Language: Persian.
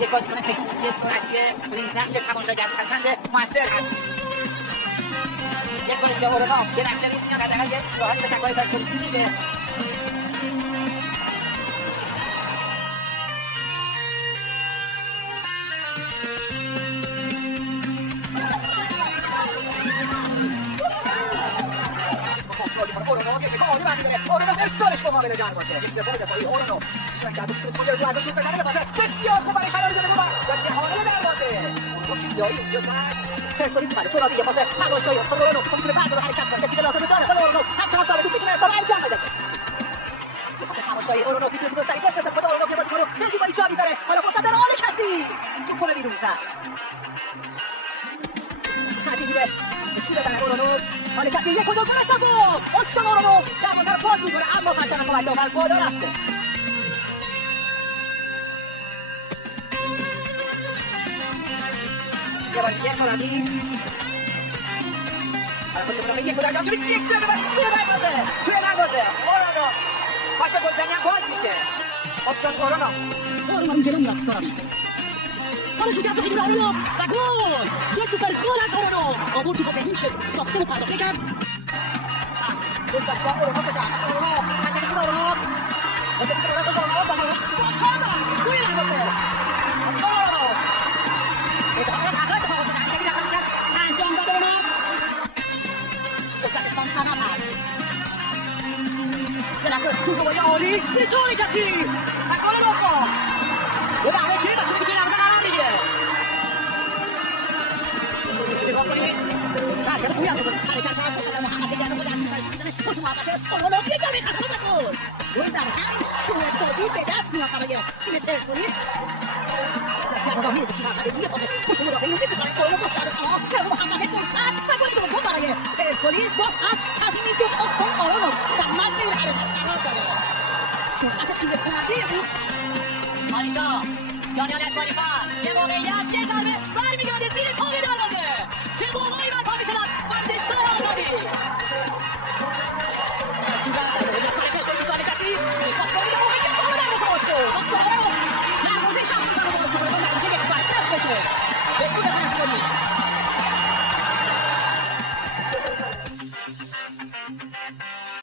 یک بازیکن تکنیکی سرعتی نیز نقش تماشاگر پسند موثر هست. یک بازی که اورنا یه نقشه ریز میاد حداقل یه شراحتی به سکای پرسپولیسی میده. اورنا که میخواد برمی‌داره. اورنا ارسالش مقابل دروازه. یک سوم دفاعی اورنا. کرد خود رو دروازه بزنه بازه. بسیار خوب برای خلال زده گل. در حال دروازه. خب چی یاری اینجا زد. پرسپولیس بعد تو راوی پاس تماشایی است. اورنا میتونه بعد رو حرکت کنه. دیگه لازم داره. اورنا حتی سال تو میتونه ارسال انجام بده. تماشایی اورنا میتونه دو سری بفرسته. خود اورنا که بازیکن رو به زیبایی جا می‌ذاره. حالا فرصت داره آل کسی. توپ رو بیرون زد. خدیجه چیزی داره اورنا. حالا کسی یک گل فرصت بود. استاد اورنا دروازه رو باز می‌کنه اما پنجره کمک داور بالا رفته. یه بار دیگه کنادی حالا خوش کنم یک گل انجام شد. یک سر بعد توی دروازه اورنا پاس گلزنی هم باز میشه. استاد اورنا جلو میاد کنادی حالا شکست خیلی اورنا و گل. یه سوپر گل از اورنا آورد توپ به این شکل ساخته و پرداخته کرد. استاد اورنا بزن اورنا حتی اورنا توی دروازه توی عالی بسیاری جدی و گل نوکا و همه چی بسیاری که نرده قرار میگه. نگاه کنید شرکت توی هم بکنید حرکت هم محمد دیگر رو بودن میزنه خوش محبته اونو یه جایی خطا بکن گل در هم سوستابی به دست میاد برای تیم پرسپولیس. نگاه میرزه که مرحله یه پاسه خوش مدافعی رو میتونه اونو بسترده اما که محمد فرصت و گل دوم برای پرسپولیس باز هم تصمیمی جز اصلا آرانو در مزد این حرکت قرار داره. سرعت تیم کننده بود ماریسا دانیال اسماعیلی فر یه موقعیت یه ضربه برمیگرده زیر پای